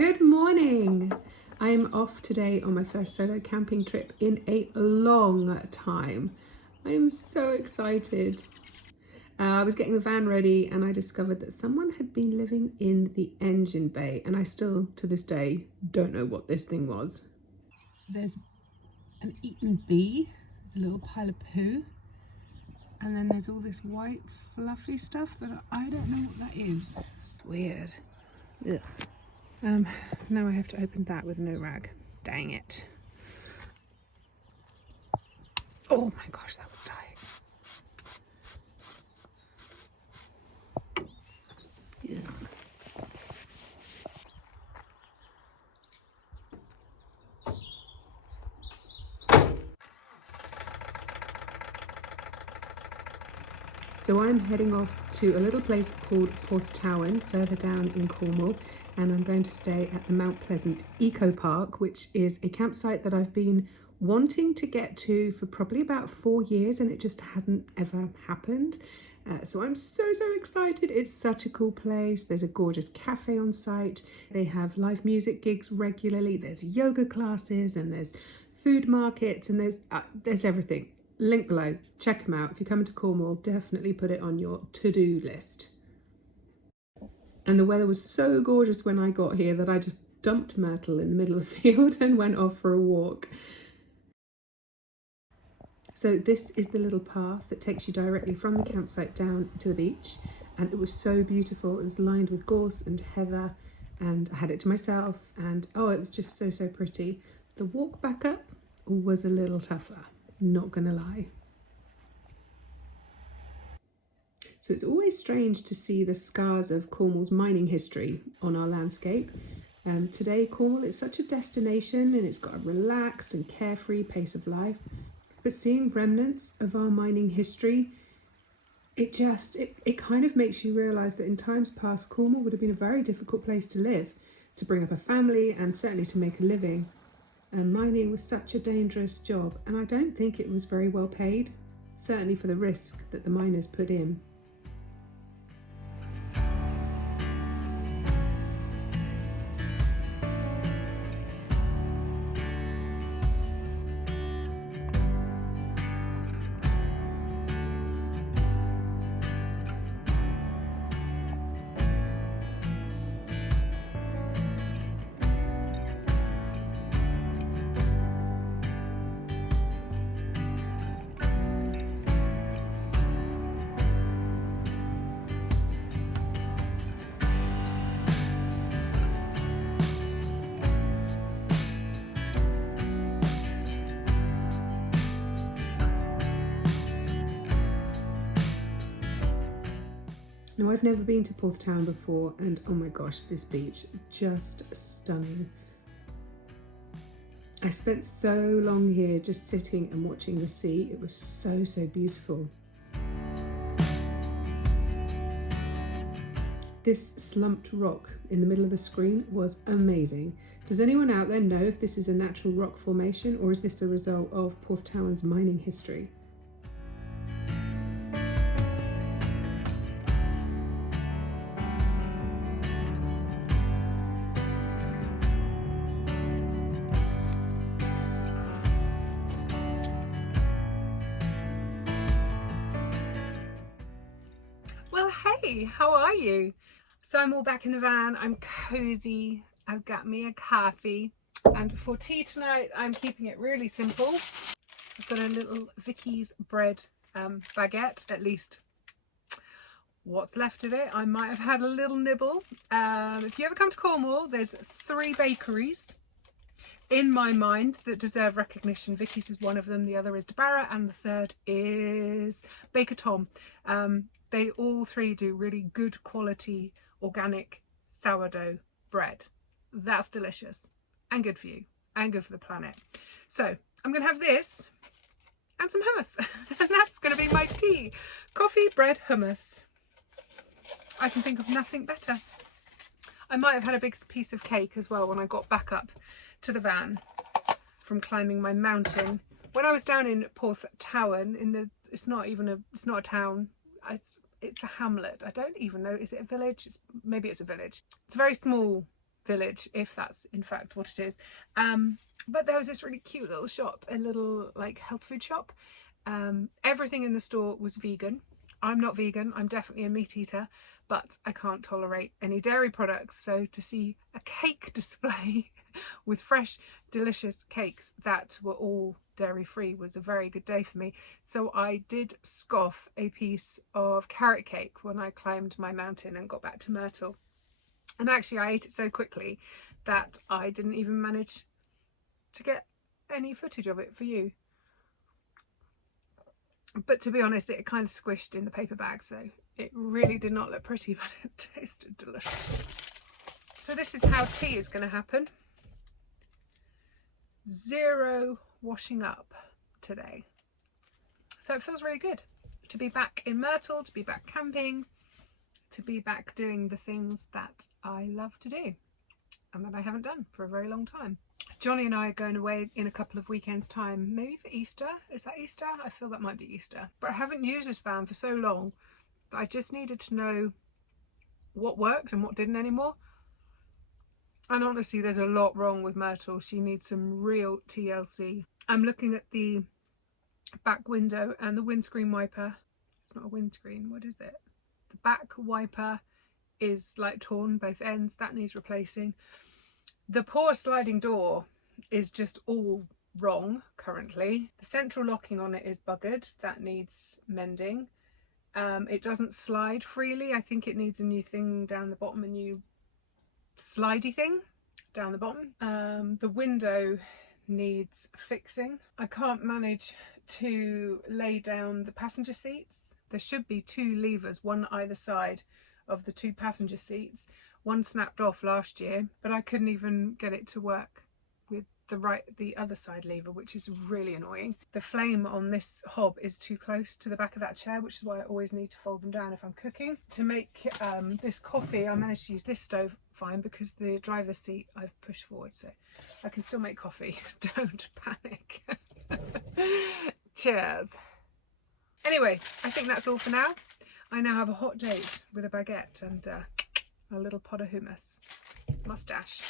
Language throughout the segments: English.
Good morning! I am off today on my first solo camping trip in a long time. I am so excited. I was getting the van ready and I discovered that someone had been living in the engine bay, and I still to this day don't know what this thing was. There's an eaten bee, there's a little pile of poo, and then there's all this white fluffy stuff that I don't know what that is. It's weird. Ugh. Now I have to open that with no rag. Dang it. Oh my gosh, that was tight. Ugh. So I'm heading off to a little place called Porthtowan, further down in Cornwall, and I'm going to stay at the Mount Pleasant Eco Park, which is a campsite that I've been wanting to get to for probably about 4 years, and it just hasn't ever happened. So I'm so excited. It's such a cool place. There's a gorgeous cafe on site. They have live music gigs regularly. There's yoga classes and there's food markets, and there's everything. Link below. Check them out. If you're coming to Cornwall, definitely put it on your to-do list. And the weather was so gorgeous when I got here that I just dumped Myrtle in the middle of the field and went off for a walk. So this is the little path that takes you directly from the campsite down to the beach, and it was so beautiful. It was lined with gorse and heather, and I had it to myself, and oh, it was just so pretty. The walk back up was a little tougher, not gonna lie. So it's always strange to see the scars of Cornwall's mining history on our landscape. Today Cornwall is such a destination and it's got a relaxed and carefree pace of life. But seeing remnants of our mining history, it kind of makes you realise that in times past, Cornwall would have been a very difficult place to live, to bring up a family and certainly to make a living. And mining was such a dangerous job, and I don't think it was very well paid, certainly for the risk that the miners put in. Now, I've never been to Porthtowan before, and oh my gosh, this beach, just stunning. I spent so long here just sitting and watching the sea. It was so beautiful. This slumped rock in the middle of the screen was amazing. Does anyone out there know if this is a natural rock formation, or is this a result of Porthtowan's mining history? Hey, how are you? So I'm all back in the van. I'm cozy. I've got me a coffee, and for tea tonight I'm keeping it really simple. I've got a little Vicky's bread baguette, at least what's left of it. I might have had a little nibble. If you ever come to Cornwall, there's 3 bakeries in my mind that deserve recognition. Vicky's is one of them, the other is DeBarra, and the third is Baker Tom. They all 3 do really good quality organic sourdough bread. That's delicious and good for you and good for the planet. So I'm going to have this and some hummus, and that's going to be my tea. Coffee, bread, hummus. I can think of nothing better. I might have had a big piece of cake as well when I got back up to the van from climbing my mountain. When I was down in Porthtowan, it's not a town. It's a hamlet. I don't even know, is it a village? Maybe it's a village. It's a very small village, if that's in fact what it is. But there was this really cute little shop, a little like health food shop. Everything in the store was vegan. I'm not vegan, I'm definitely a meat eater, but I can't tolerate any dairy products. So to see a cake display with fresh, delicious cakes that were all dairy free was a very good day for me. So I did scoff a piece of carrot cake when I climbed my mountain and got back to Myrtle. And actually I ate it so quickly that I didn't even manage to get any footage of it for you. But to be honest, it kind of squished in the paper bag, so it really did not look pretty, but it tasted delicious. So this is how tea is going to happen. 0 washing up today. So it feels really good to be back in Myrtle, to be back camping, to be back doing the things that I love to do and that I haven't done for a very long time. Johnny and I are going away in a couple of weekends time, maybe for Easter. Is that Easter? I feel that might be Easter. But I haven't used this van for so long that I just needed to know what worked and what didn't anymore. And honestly, there's a lot wrong with Myrtle. She needs some real TLC. I'm looking at the back window and the windscreen wiper. It's not a windscreen, what is it? The back wiper is like torn, both ends. That needs replacing. The poor sliding door is just all wrong currently. The central locking on it is buggered. That needs mending. It doesn't slide freely. I think it needs a new thing down the bottom, a new slidey thing down the bottom. The window needs fixing. I can't manage to lay down the passenger seats. There should be 2 levers, one either side of the 2 passenger seats. One snapped off last year, but I couldn't even get it to work with the other side lever, which is really annoying. The flame on this hob is too close to the back of that chair, which is why I always need to fold them down if I'm cooking. To make this coffee, I managed to use this stove fine because the driver's seat I've pushed forward, so I can still make coffee. Don't panic. Cheers. Anyway, I think that's all for now. I now have a hot date with a baguette and a little pot of hummus. Mustache.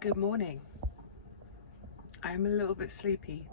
Good morning. I'm a little bit sleepy.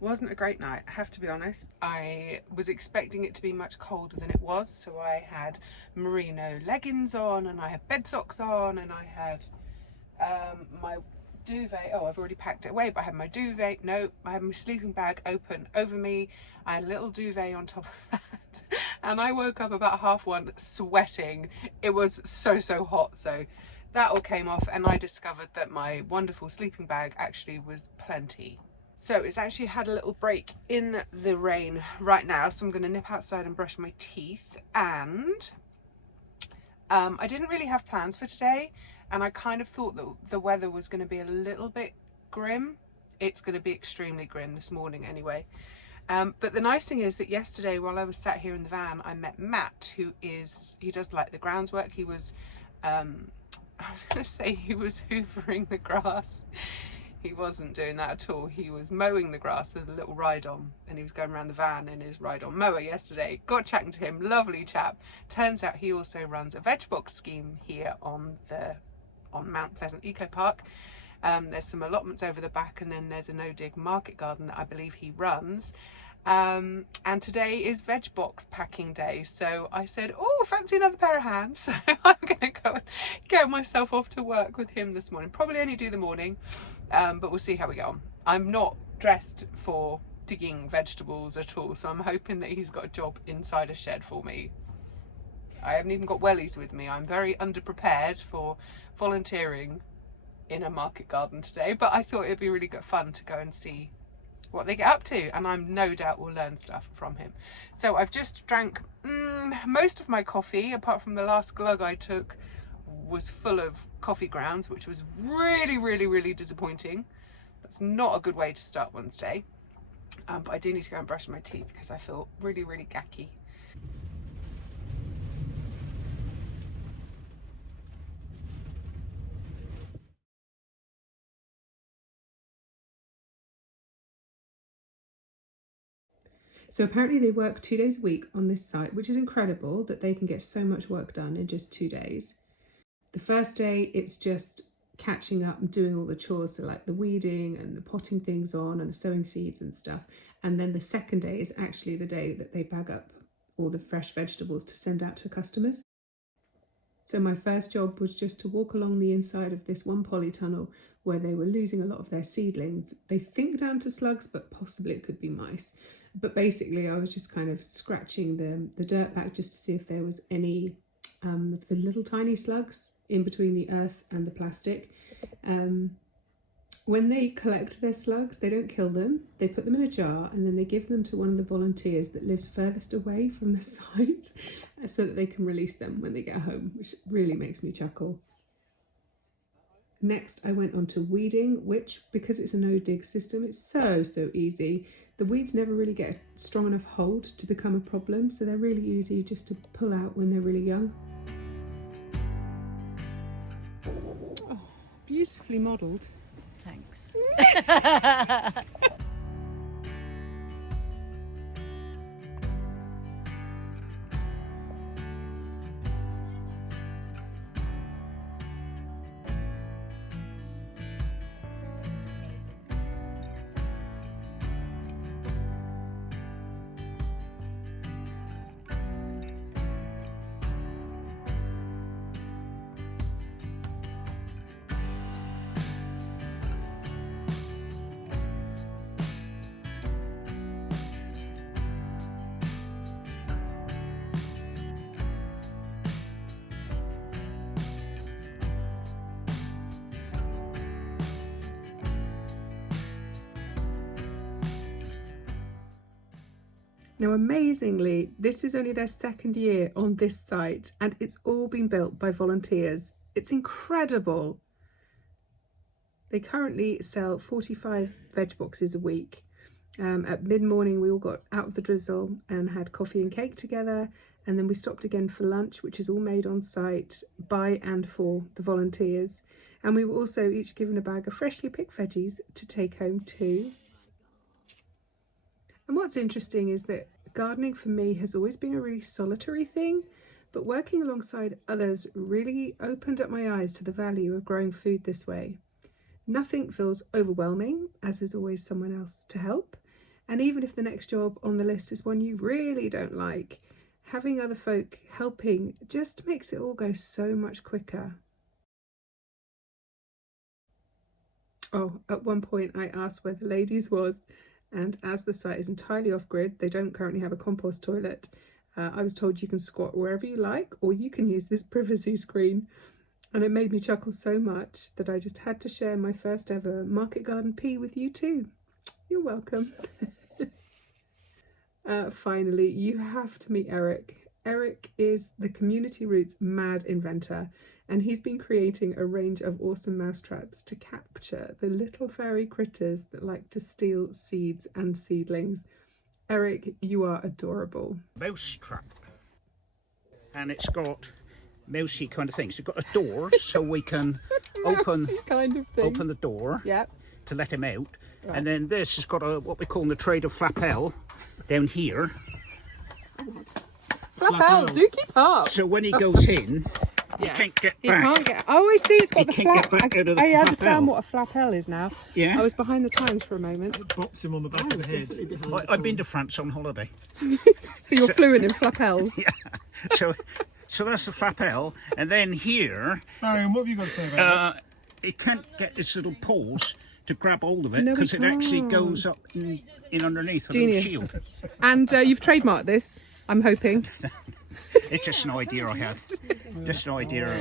Wasn't a great night, I have to be honest. I was expecting it to be much colder than it was, so I had merino leggings on and I had bed socks on and I had my duvet. Oh, I've already packed it away, but I had my duvet. No, I had my sleeping bag open over me. I had a little duvet on top of that and I woke up about 1:30 sweating. It was so hot, so that all came off and I discovered that my wonderful sleeping bag actually was plenty. So it's actually had a little break in the rain right now, so I'm going to nip outside and brush my teeth. And I didn't really have plans for today, and I kind of thought that the weather was going to be a little bit grim. It's going to be extremely grim this morning anyway. But the nice thing is that yesterday while I was sat here in the van, I met Matt, he does like the grounds work. He was, I was going to say he was hoovering the grass. He wasn't doing that at all. He was mowing the grass with a little ride-on, and he was going around the van in his ride-on mower yesterday. Got chatting to him, lovely chap. Turns out he also runs a veg box scheme here on Mount Pleasant Eco Park. There's some allotments over the back, and then there's a no-dig market garden that I believe he runs. And today is veg box packing day, so I said, oh, fancy another pair of hands. So I'm gonna go and get myself off to work with him this morning. Probably only do the morning, but we'll see how we get on. I'm not dressed for digging vegetables at all, so I'm hoping that he's got a job inside a shed for me. I haven't even got wellies with me. I'm very underprepared for volunteering in a market garden today, but I thought it'd be really good fun to go and see what they get up to, and I'm no doubt will learn stuff from him. So I've just drank most of my coffee, apart from the last glug I took was full of coffee grounds, which was really disappointing. That's not a good way to start one's day. But I do need to go and brush my teeth because I feel really, really gacky. So apparently they work 2 days a week on this site, which is incredible that they can get so much work done in just 2 days. The first day, it's just catching up and doing all the chores, so like the weeding and the potting things on and the sowing seeds and stuff. And then the second day is actually the day that they bag up all the fresh vegetables to send out to customers. So my first job was just to walk along the inside of this one polytunnel where they were losing a lot of their seedlings. They think down to slugs, but possibly it could be mice. But basically I was just kind of scratching the dirt back just to see if there was any of the little tiny slugs in between the earth and the plastic. When they collect their slugs, they don't kill them. They put them in a jar and then they give them to one of the volunteers that lives furthest away from the site so that they can release them when they get home, which really makes me chuckle. Next, I went on to weeding, which, because it's a no-dig system, it's so easy. The weeds never really get a strong enough hold to become a problem, so they're really easy just to pull out when they're really young. Oh, beautifully modelled. Thanks. Now, amazingly, this is only their second year on this site and it's all been built by volunteers. It's incredible. They currently sell 45 veg boxes a week. At mid-morning, we all got out of the drizzle and had coffee and cake together. And then we stopped again for lunch, which is all made on site by and for the volunteers. And we were also each given a bag of freshly picked veggies to take home too. And what's interesting is that gardening for me has always been a really solitary thing, but working alongside others really opened up my eyes to the value of growing food this way. Nothing feels overwhelming, as there's always someone else to help. And even if the next job on the list is one you really don't like, having other folk helping just makes it all go so much quicker. Oh, at one point I asked where the ladies was, and as the site is entirely off-grid, they don't currently have a compost toilet. I was told you can squat wherever you like, or you can use this privacy screen. And it made me chuckle so much that I just had to share my first ever market garden pee with you too. You're welcome. Finally, you have to meet Eric. Eric is the Community Roots mad inventor, and he's been creating a range of awesome mousetraps to capture the little fairy critters that like to steal seeds and seedlings. Eric, you are adorable. Mousetrap. And it's got mousy kind of things. It's got a door so we can open the door to let him out. Right. And then this has got a what we call in the trade of flapel down here. Flapel, do keep up. So when he goes in, he can't get back. He can't get. Oh, I see. It's got the flap. I understand what a flapel is now. Yeah. I was behind the times for a moment. It bops him on the back of the head. I've been to France on holiday. So you're fluent in flapels. Yeah. So that's the flapel, and then here. Marion, what have you got to say about that? He can't get his little paws to grab hold of it because it actually goes up in underneath with a little shield. And you've trademarked this, I'm hoping. It's just an idea I had. Just an idea.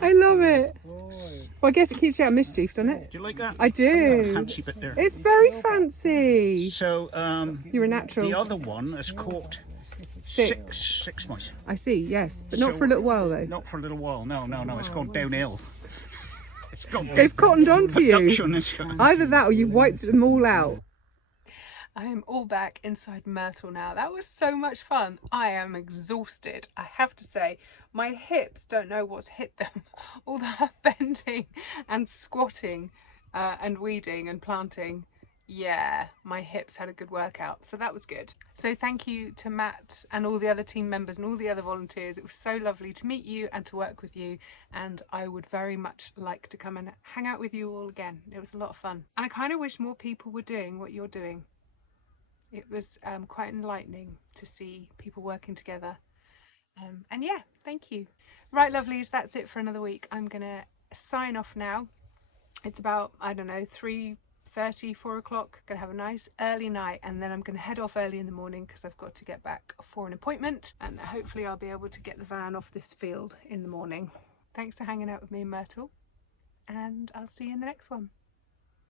I love it. Well, I guess it keeps you out of mischief, doesn't it? Do you like that? I do. Fancy bit there. It's very fancy. So you're a natural. The other one has caught six mice. I see, yes, but not for a little while though. Not for a little while. No. It's gone downhill. They've cottoned onto you. Either that or you've wiped them all out. I am all back inside Myrtle now. That was so much fun. I am exhausted, I have to say. My hips don't know what's hit them. All that bending and squatting and weeding and planting. Yeah, my hips had a good workout, so that was good. So thank you to Matt and all the other team members and all the other volunteers. It was so lovely to meet you and to work with you, and I would very much like to come and hang out with you all again. It was a lot of fun, and I kind of wish more people were doing what you're doing. It was quite enlightening to see people working together. And yeah, thank you. Right, lovelies, that's it for another week. I'm gonna sign off now. It's about, I don't know, 3:30, 4 o'clock. Gonna have a nice early night, and then I'm gonna head off early in the morning because I've got to get back for an appointment, and hopefully I'll be able to get the van off this field in the morning. Thanks for hanging out with me, Myrtle, and I'll see you in the next one.